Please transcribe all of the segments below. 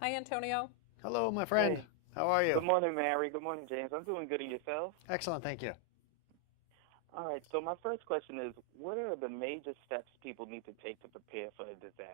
Hi, Antonio. Hello, my friend. Hey, How are you? good morning, Mary. Good morning, James. I'm doing good, and yourself? Excellent, thank you. All right, so my first question is, what are the major steps people need to take to prepare for a disaster?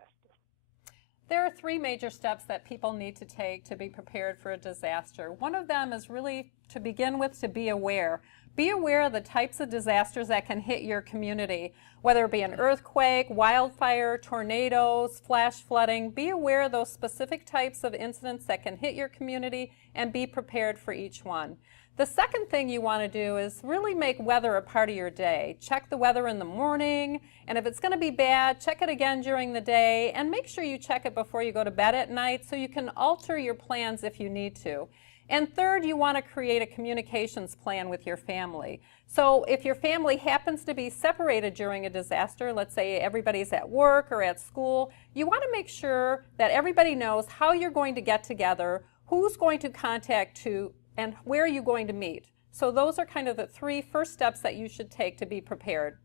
There are three major steps that people need to take to be prepared for a disaster. One of them is really to begin with to be aware. Be aware of the types of disasters that can hit your community, whether it be an earthquake, wildfire, tornadoes, flash flooding. Be aware of those specific types of incidents that can hit your community and be prepared for each one. The second thing you want to do is really make weather a part of your day. Check the weather in the morning, and if it's going to be bad, check it again during the day, and make sure you check it before you go to bed at night so you can alter your plans if you need to. And third, you want to create a communications plan with your family. So if your family happens to be separated during a disaster, let's say everybody's at work or at school, you want to make sure that everybody knows how you're going to get together, who's going to contact who, and where are you going to meet. So those are kind of the three first steps that you should take to be prepared.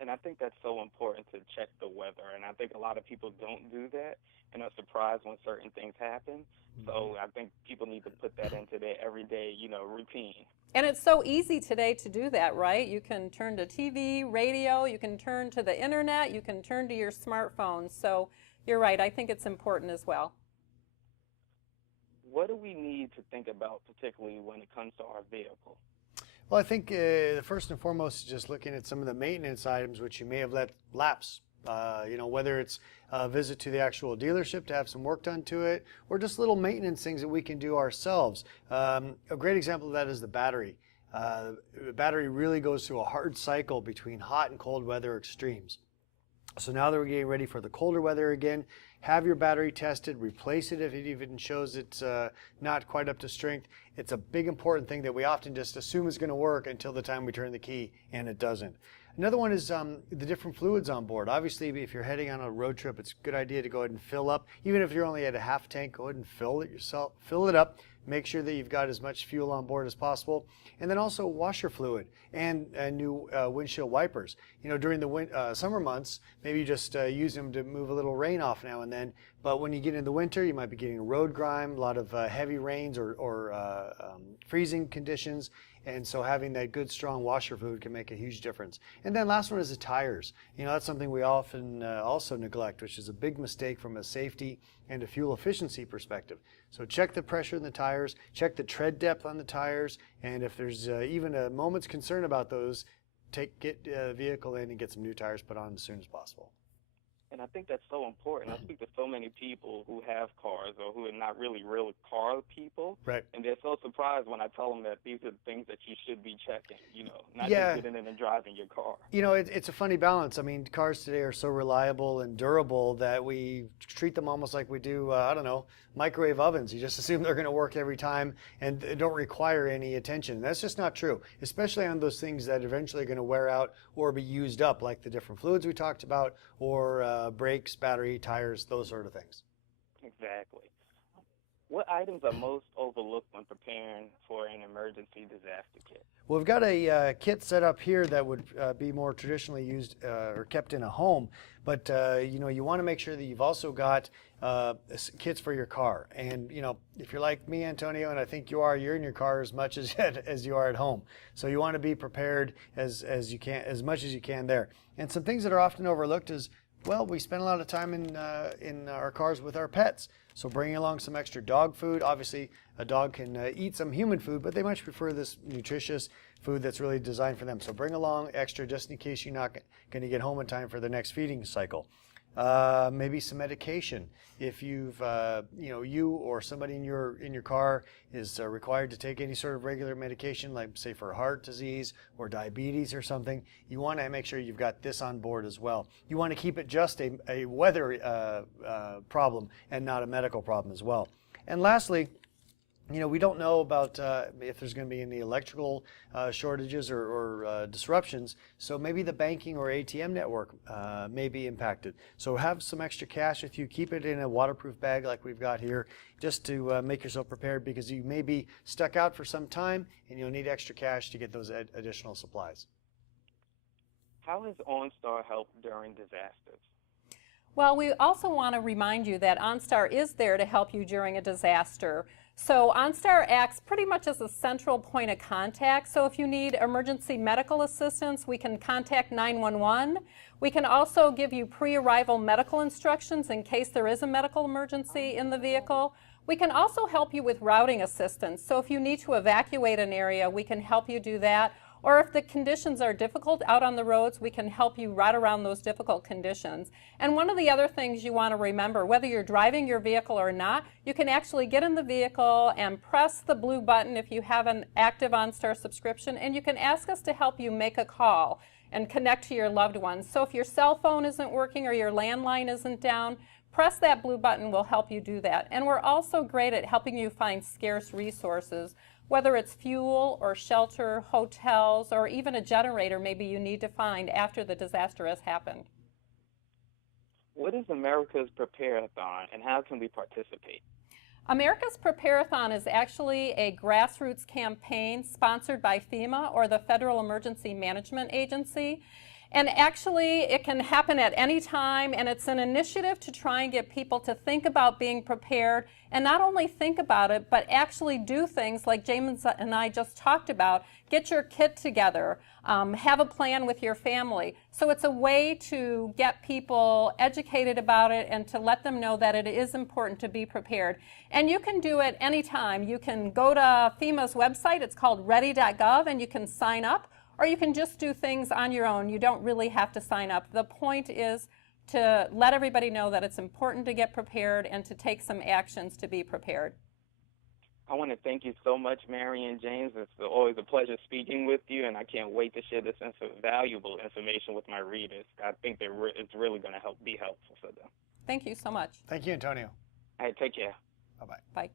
And I think that's so important to check the weather. And I think a lot of people don't do that and are surprised when certain things happen. So I think people need to put that into their everyday, routine. And it's so easy today to do that, right? You can turn to TV, radio, you can turn to the internet, you can turn to your smartphone. So you're right, I think it's important as well. What do we need to think about, particularly when it comes to our vehicle? Well, I think first and foremost is just looking at some of the maintenance items which you may have let lapse. Whether it's a visit to the actual dealership to have some work done to it, or just little maintenance things that we can do ourselves. A great example of that is the battery. The battery really goes through a hard cycle between hot and cold weather extremes. So now that we're getting ready for the colder weather again, have your battery tested, replace it if it even shows it's not quite up to strength. It's a big important thing that we often just assume is going to work until the time we turn the key and it doesn't. Another one is the different fluids on board. Obviously, if you're heading on a road trip, it's a good idea to go ahead and fill up. Even if you're only at a half tank, go ahead and fill it yourself. Fill it up. Make sure that you've got as much fuel on board as possible. And then also washer fluid and new windshield wipers. During the summer months, maybe you just use them to move a little rain off now and then. But when you get into the winter, you might be getting road grime, a lot of heavy rains or freezing conditions. And so having that good strong washer fluid can make a huge difference. And then last one is the tires. That's something we often also neglect, which is a big mistake from a safety and a fuel efficiency perspective. So check the pressure in the tires, check the tread depth on the tires, and if there's even a moment's concern about those, get the vehicle in and get some new tires put on as soon as possible. And I think that's so important. I speak to so many people who have cars or who are not really real car people. Right. And they're so surprised when I tell them that these are the things that you should be checking, not Yeah. just getting in and driving your car. It's a funny balance. I mean, cars today are so reliable and durable that we treat them almost like we do, microwave ovens. You just assume they're going to work every time and they don't require any attention. That's just not true, especially on those things that eventually are going to wear out or be used up, like the different fluids we talked about, or brakes, battery, tires, those sort of things. Exactly. What items are most overlooked when preparing for an emergency disaster kit? Well, we've got a kit set up here that would be more traditionally used or kept in a home, but you want to make sure that you've also got kits for your car. And if you're like me, Antonio, and I think you're in your car as much as you are at home. So you want to be prepared as you can, as much as you can there. And some things that are often overlooked is, well, we spend a lot of time in our cars with our pets. So bringing along some extra dog food. Obviously, a dog can eat some human food, but they much prefer this nutritious food that's really designed for them. So bring along extra just in case you're not going to get home in time for the next feeding cycle. Maybe some medication. If you or somebody in your car is required to take any sort of regular medication, like say for heart disease or diabetes or something, you want to make sure you've got this on board as well. You want to keep it just a weather problem and not a medical problem as well. And lastly, we don't know about if there's going to be any electrical shortages or disruptions, so maybe the banking or ATM network may be impacted. So have some extra cash with you. Keep it in a waterproof bag like we've got here, just to make yourself prepared, because you may be stuck out for some time and you'll need extra cash to get those additional supplies. How has OnStar helped during disasters? Well, we also want to remind you that OnStar is there to help you during a disaster. So OnStar acts pretty much as a central point of contact. So if you need emergency medical assistance, we can contact 911. We can also give you pre-arrival medical instructions in case there is a medical emergency in the vehicle. We can also help you with routing assistance. So if you need to evacuate an area, we can help you do that. Or if the conditions are difficult out on the roads, we can help you route around those difficult conditions. And one of the other things you want to remember, whether you're driving your vehicle or not, you can actually get in the vehicle and press the blue button if you have an active OnStar subscription, and you can ask us to help you make a call and connect to your loved ones. So if your cell phone isn't working or your landline isn't down, press that blue button, will help you do that. And we're also great at helping you find scarce resources, whether it's fuel or shelter, hotels, or even a generator maybe you need to find after the disaster has happened. What is America's Prepare-a-thon, and how can we participate? America's Prepare-a-thon is actually a grassroots campaign sponsored by FEMA, or the Federal Emergency Management Agency. And actually, it can happen at any time, and it's an initiative to try and get people to think about being prepared, and not only think about it, but actually do things like James and I just talked about. Get your kit together, have a plan with your family. So it's a way to get people educated about it and to let them know that it is important to be prepared. And you can do it anytime. You can go to FEMA's website, it's called ready.gov, and you can sign up. Or you can just do things on your own. You don't really have to sign up. The point is to let everybody know that it's important to get prepared and to take some actions to be prepared. I want to thank you so much, Mary and James. It's always a pleasure speaking with you, and I can't wait to share this valuable information with my readers. I think that it's really going to be helpful for them. Thank you so much. Thank you, Antonio. All right, take care. Bye-bye. Bye.